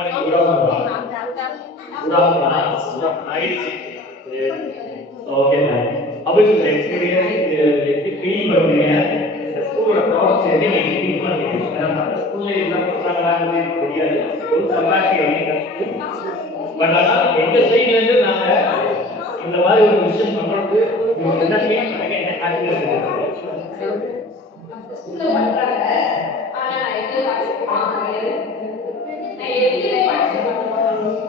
Good afternoon. Good afternoon. Good afternoon. Okay, ma'am. How is your experience? Feel பண்ணுங்க. ஸ்கூலோட process எப்படி நீங்க feel பண்ணீங்க? நம்ம ஸ்கூல்ல என்ன பண்றாங்கன்னு தெரியாது. ஸ்கூல் சம்பாதிக்க பட் ஆனா எங்க சைடுல இருந்து நாங்க இந்த மாதிரி ஒரு விஷயம் பண்றது என்ன ஃபீல் பண்ணீங்க? என்ன ஹாப்பினஸ் இருக்கு? ஸ்கூல்ல பண்றாங்க. ஆனா நான் எங்க பார்ட்டிசிபேட் நான் எதுலயுமே பார்ட்டிசிபேட்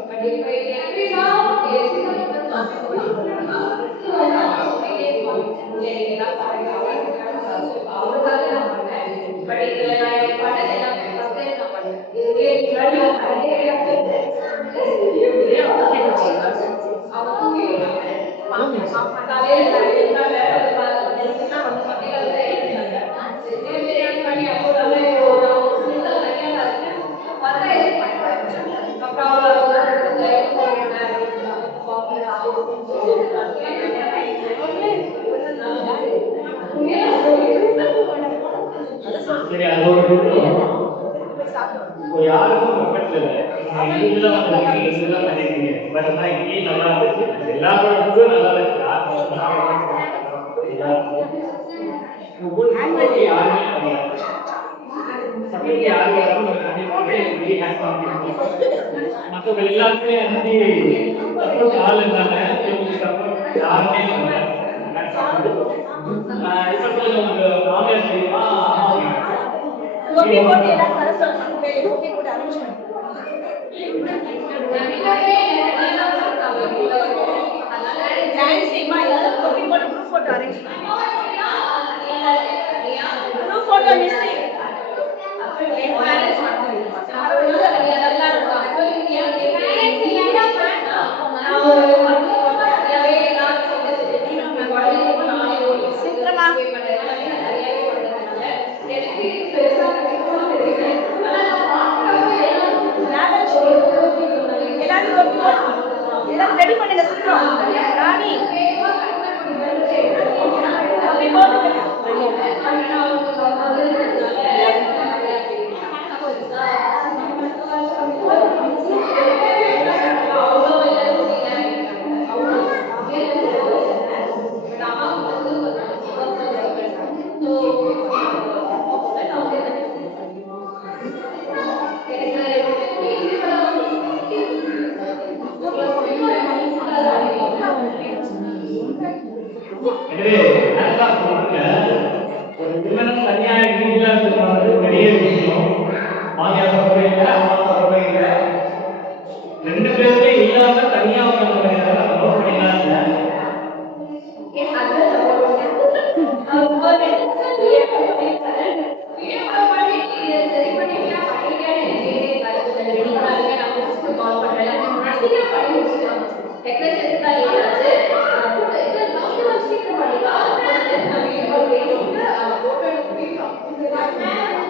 பட் இப்ப எப்படின்னா அவருக்காக நான் பண்ணேன் பட் இதுல நான் பண்ணது எல்லாமே ஃபர்ஸ்ட் டைம் நான் பண்ணேன் இதுவே முன்னாடி சரி அது யாருக்கும் பக்கத்துல இல்ல இதுதான் பண்ணிருக்கீங்க பட் ஆனா இங்கே நல்லா இருந்துச்சு எல்லாரோட ஃபுட்டும் நல்லா இருந்துச்சு மற்றவங்க எல்லாருமே வந்து சப்போர்ட் ஆள் இருந்தாங்க யாருமே உங்க மாமியார் தெரியுமா ரெடி பண்ணுங்க சீக்கிரம் ராணி எனவே ஒரு திருமணம் தனியாக இல்லாத பெரிய விஷயம் மாமியார் சொல்றே இல்லை அம்மா சொல்றே இல்லை ரெண்டு பேருமே இல்லாம தனியா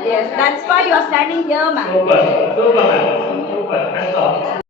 Yes, that's why you are standing here, ma'am. Super, super, ma'am. Super. That's all.